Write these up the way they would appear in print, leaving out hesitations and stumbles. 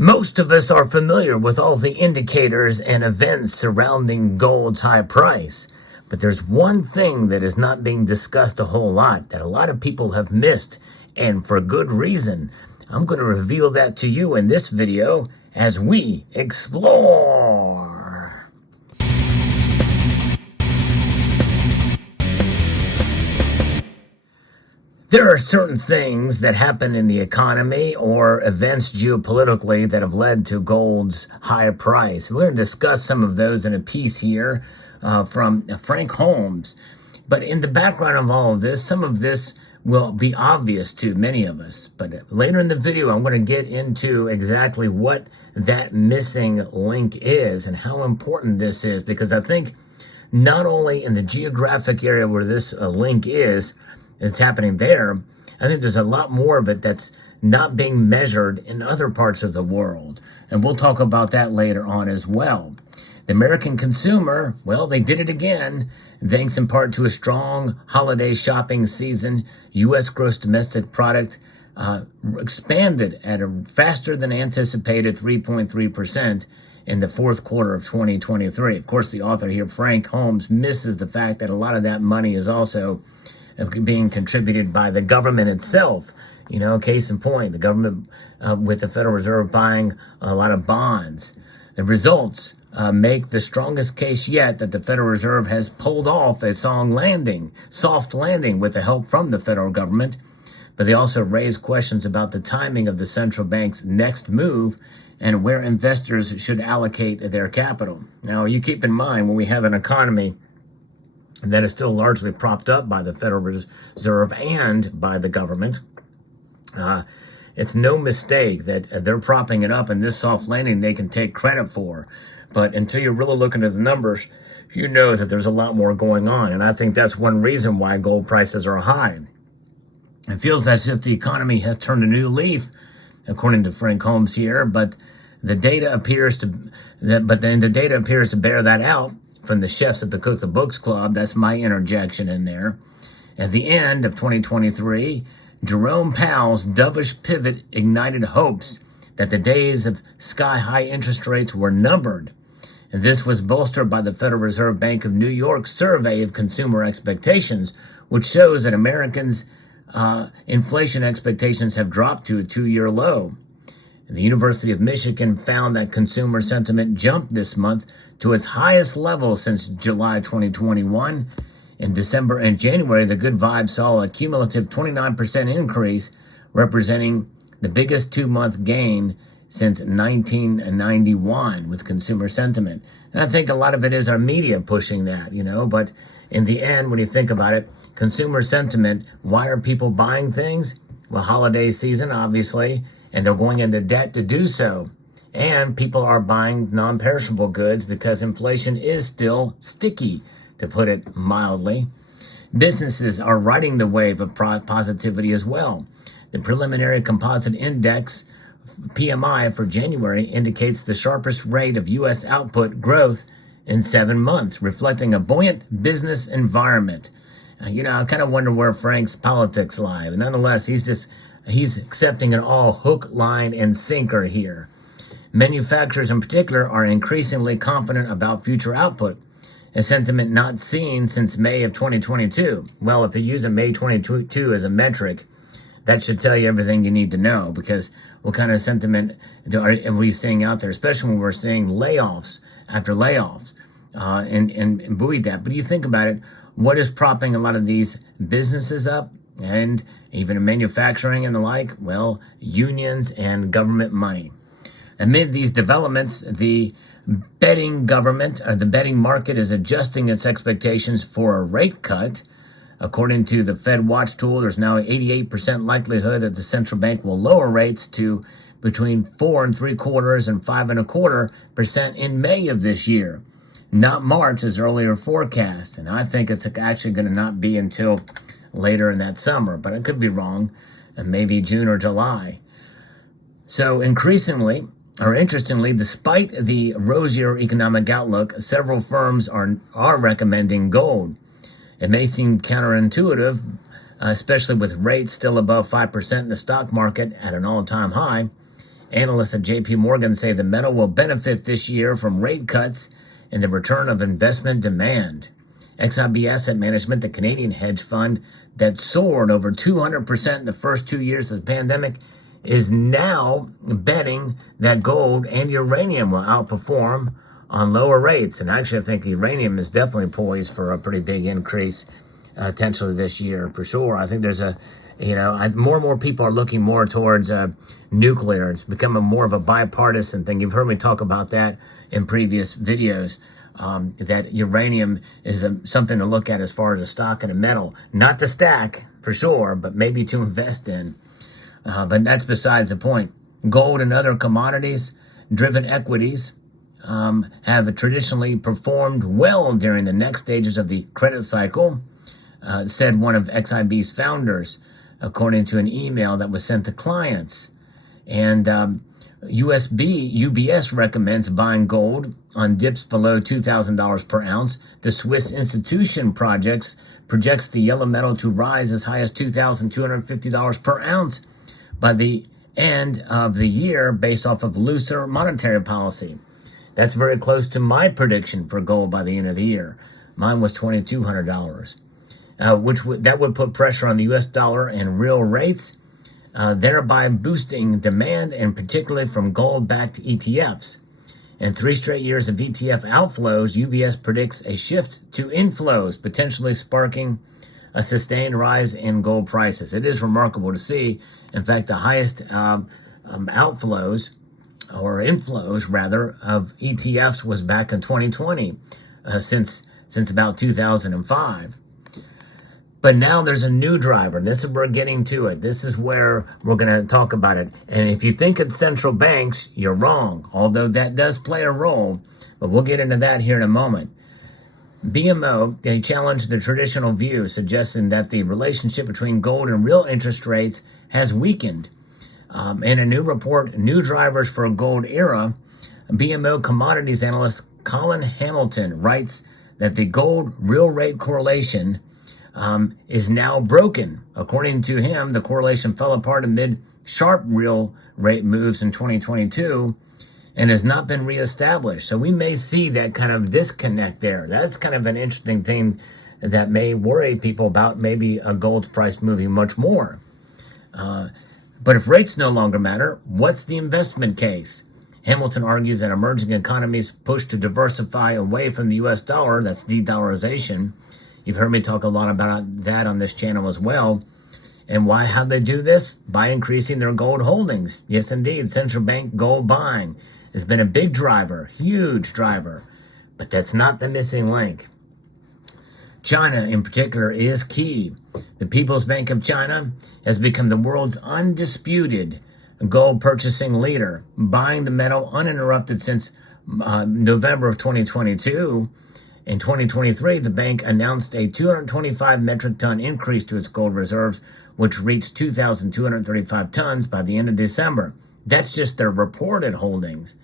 Most of us are familiar with all the indicators and events surrounding gold's high price, but there's one thing that is not being discussed a whole lot that a lot of people have missed, and for good reason. I'm going to reveal that to you in this video as we explore. There are certain things that happen in the economy or events geopolitically that have led to gold's high price. We're going to discuss some of those in a piece here from Frank Holmes. But in the background of all of this, some of this will be obvious to many of us. But later in the video, I'm going to get into exactly what that missing link is and how important this is, because I think not only in the geographic area where this link is, it's happening there, I think there's a lot more of it that's not being measured in other parts of the world. And we'll talk about that later on as well. The American consumer, well, they did it again, thanks in part to a strong holiday shopping season. U.S. gross domestic product expanded at a faster than anticipated 3.3% in the fourth quarter of 2023. Of course, the author here, Frank Holmes, misses the fact that a lot of that money is also being contributed by the government itself. You know, case in point, the government with the Federal Reserve buying a lot of bonds. The results make the strongest case yet that the Federal Reserve has pulled off a soft landing with the help from the federal government. But they also raise questions about the timing of the central bank's next move and where investors should allocate their capital. Now, you keep in mind, when we have an economy that is still largely propped up by the Federal Reserve and by the government, it's no mistake that they're propping it up, and this soft landing they can take credit for. But until you really look into the numbers, you know that there's a lot more going on. And I think that's one reason why gold prices are high. It feels as if the economy has turned a new leaf, according to Frank Holmes here, but the data appears to bear that out. From the chefs at the Cook the Books Club, that's my interjection in there. At the end of 2023, Jerome Powell's dovish pivot ignited hopes that the days of sky-high interest rates were numbered. And this was bolstered by the Federal Reserve Bank of New York's survey of consumer expectations, which shows that Americans' inflation expectations have dropped to a two-year low. The University of Michigan found that consumer sentiment jumped this month to its highest level since July 2021. In December and January, the Good Vibes saw a cumulative 29% increase, representing the biggest two-month gain since 1991 with consumer sentiment. And I think a lot of it is our media pushing that, but in the end, when you think about it, consumer sentiment, why are people buying things? Well, holiday season, obviously, and they're going into debt to do so. And people are buying non-perishable goods because inflation is still sticky, to put it mildly. Businesses are riding the wave of positivity as well. The preliminary composite index, PMI, for January indicates the sharpest rate of U.S. output growth in 7 months, reflecting a buoyant business environment. I kind of wonder where Frank's politics lie. But nonetheless, he's accepting it all hook, line, and sinker here. Manufacturers in particular are increasingly confident about future output, a sentiment not seen since May of 2022. Well, if you use a May 2022 as a metric, that should tell you everything you need to know, because what kind of sentiment are we seeing out there, especially when we're seeing layoffs after layoffs and buoyed that. But you think about it, what is propping a lot of these businesses up and even in manufacturing and the like? Well, unions and government money. Amid these developments, the betting market is adjusting its expectations for a rate cut. According to the Fed Watch tool, there's now an 88% likelihood that the central bank will lower rates to between 4.75% and 5.25% in May of this year, not March as earlier forecast. And I think it's actually going to not be until later in that summer, but I could be wrong, and maybe June or July. So interestingly, despite the rosier economic outlook, several firms are recommending gold. It may seem counterintuitive, especially with rates still above 5% in the stock market at an all-time high. Analysts at JP Morgan say the metal will benefit this year from rate cuts and the return of investment demand. XIB Asset Management, the Canadian hedge fund that soared over 200% in the first 2 years of the pandemic, is now betting that gold and uranium will outperform on lower rates. And actually, I think uranium is definitely poised for a pretty big increase potentially this year for sure. I think there's more and more people are looking more towards nuclear. It's becoming more of a bipartisan thing. You've heard me talk about that in previous videos, that uranium is something to look at as far as a stock and a metal. Not to stack, for sure, but maybe to invest in. But that's besides the point. Gold and other commodities-driven equities have traditionally performed well during the next stages of the credit cycle, said one of XIB's founders, according to an email that was sent to clients. And UBS recommends buying gold on dips below $2,000 per ounce. The Swiss institution projects the yellow metal to rise as high as $2,250 per ounce by the end of the year based off of looser monetary policy. That's very close to my prediction for gold by the end of the year. Mine was $2,200, that would put pressure on the U.S. dollar and real rates, thereby boosting demand, and particularly from gold-backed ETFs. In 3 straight years of ETF outflows, UBS predicts a shift to inflows, potentially sparking a sustained rise in gold prices. It is remarkable to see. In fact, the highest outflows, or inflows rather, of ETFs was back in 2020, since about 2005. But now there's a new driver. This is where we're getting to it. This is where we're going to talk about it. And if you think it's central banks, you're wrong, although that does play a role. But we'll get into that here in a moment. BMO, they challenged the traditional view, suggesting that the relationship between gold and real interest rates has weakened. In a new report, New Drivers for a Gold Era, BMO commodities analyst Colin Hamilton writes that the gold real rate correlation is now broken. According to him, the correlation fell apart amid sharp real rate moves in 2022 and has not been reestablished. So we may see that kind of disconnect there. That's kind of an interesting thing that may worry people about maybe a gold price moving much more. But if rates no longer matter, what's the investment case? Hamilton argues that emerging economies push to diversify away from the U.S. dollar, that's de-dollarization. You've heard me talk a lot about that on this channel as well. And how they do this? By increasing their gold holdings. Yes, indeed, central bank gold buying has been a big driver, huge driver. But that's not the missing link. China, in particular, is key. The People's Bank of China has become the world's undisputed gold purchasing leader, buying the metal uninterrupted since November of 2022. In 2023, the bank announced a 225 metric ton increase to its gold reserves, which reached 2,235 tons by the end of December. That's just their reported holdings.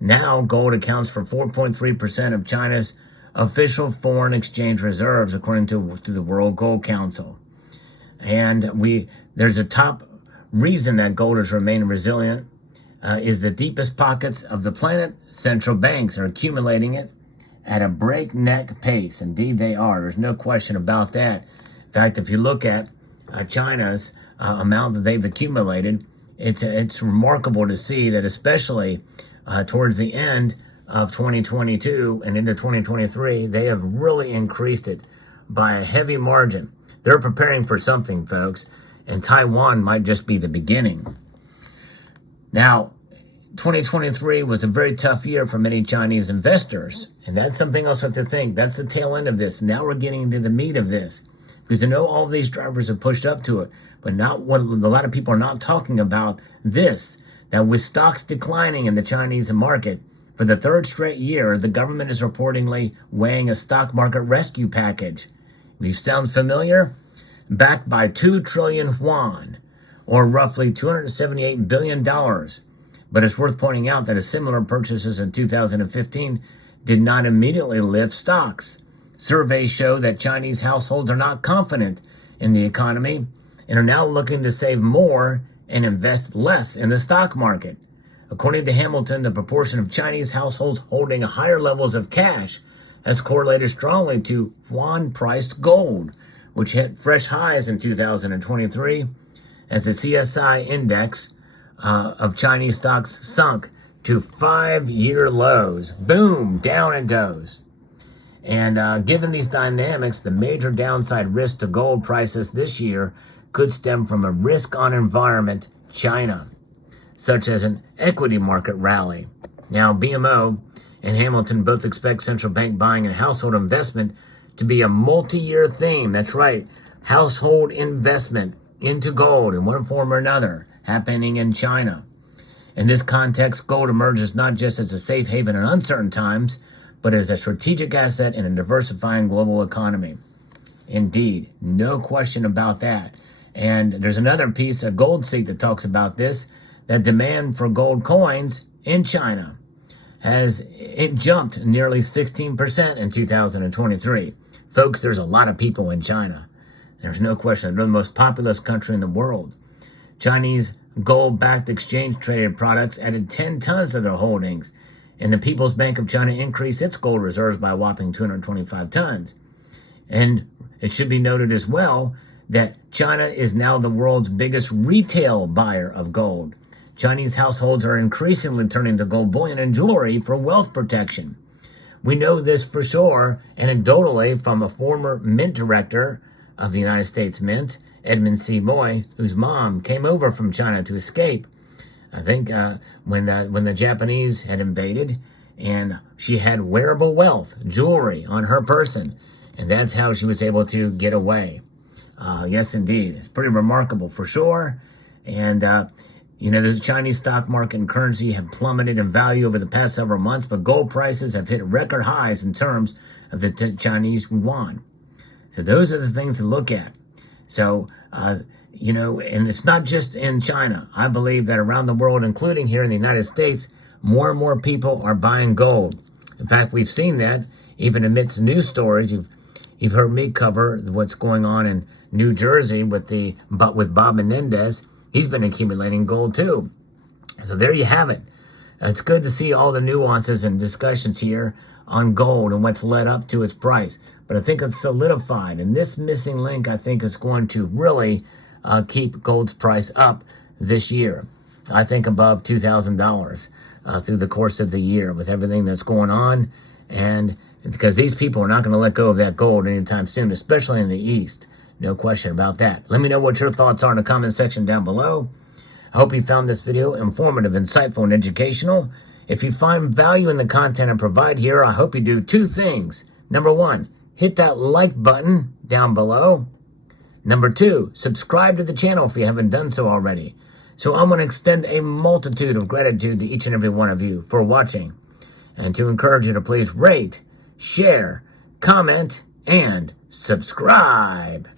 Now, gold accounts for 4.3% of China's official foreign exchange reserves, according to the World Gold Council. And there's a top reason that gold has remained resilient is the deepest pockets of the planet. Central banks are accumulating it at a breakneck pace. Indeed, they are. There's no question about that. In fact, if you look at China's amount that they've accumulated, it's remarkable to see that, especially towards the end of 2022 and into 2023, they have really increased it by a heavy margin. They're preparing for something, folks, and Taiwan might just be the beginning. Now, 2023 was a very tough year for many Chinese investors, and that's something else we have to think. That's the tail end of this. Now we're getting into the meat of this, because I know all these drivers have pushed up to it, but not what a lot of people are not talking about this, that with stocks declining in the Chinese market for the 3rd straight year, the government is reportedly weighing a stock market rescue package. If you sound familiar, backed by 2 trillion yuan, or roughly $278 billion. But it's worth pointing out that a similar purchases in 2015 did not immediately lift stocks. Surveys show that Chinese households are not confident in the economy and are now looking to save more and invest less in the stock market. According to Hamilton, the proportion of Chinese households holding higher levels of cash has correlated strongly to yuan-priced gold, which hit fresh highs in 2023 as the CSI index of Chinese stocks sunk to 5-year lows. Boom, down it goes. And given these dynamics, the major downside risk to gold prices this year could stem from a risk-on environment, China, such as an equity market rally. Now, BMO and Hamilton both expect central bank buying and household investment to be a multi-year theme. That's right, household investment into gold in one form or another happening in China. In this context, gold emerges not just as a safe haven in uncertain times, but as a strategic asset in a diversifying global economy. Indeed, no question about that. And there's another piece, a Gold Seek, that talks about this, that demand for gold coins in China it jumped nearly 16% in 2023. Folks, there's a lot of people in China. There's no question. They're the most populous country in the world. Chinese gold-backed exchange-traded products added 10 tons to their holdings, and the People's Bank of China increased its gold reserves by a whopping 225 tons. And it should be noted as well that China is now the world's biggest retail buyer of gold. Chinese households are increasingly turning to gold bullion and jewelry for wealth protection. We know this for sure anecdotally from a former mint director of the United States Mint, Edmund C. Moy, whose mom came over from China to escape, I think, when the Japanese had invaded, and she had wearable wealth, jewelry on her person, and that's how she was able to get away. Yes, indeed. It's pretty remarkable for sure. And, the Chinese stock market and currency have plummeted in value over the past several months, but gold prices have hit record highs in terms of the Chinese yuan. So those are the things to look at. So, and it's not just in China. I believe that around the world, including here in the United States, more and more people are buying gold. In fact, we've seen that even amidst news stories. You've heard me cover what's going on in New Jersey with Bob Menendez. He's been accumulating gold too. So there you have it. It's good to see all the nuances and discussions here on gold and what's led up to its price. But I think it's solidified. And this missing link, I think, is going to really keep gold's price up this year. I think above $2,000 through the course of the year with everything that's going on. And because these people are not going to let go of that gold anytime soon, especially in the East. No question about that. Let me know what your thoughts are in the comment section down below. I hope you found this video informative, insightful, and educational. If you find value in the content I provide here, I hope you do two things. Number one, hit that like button down below. Number two, subscribe to the channel if you haven't done so already. So I'm going to extend a multitude of gratitude to each and every one of you for watching, and to encourage you to please rate, share, comment, and subscribe.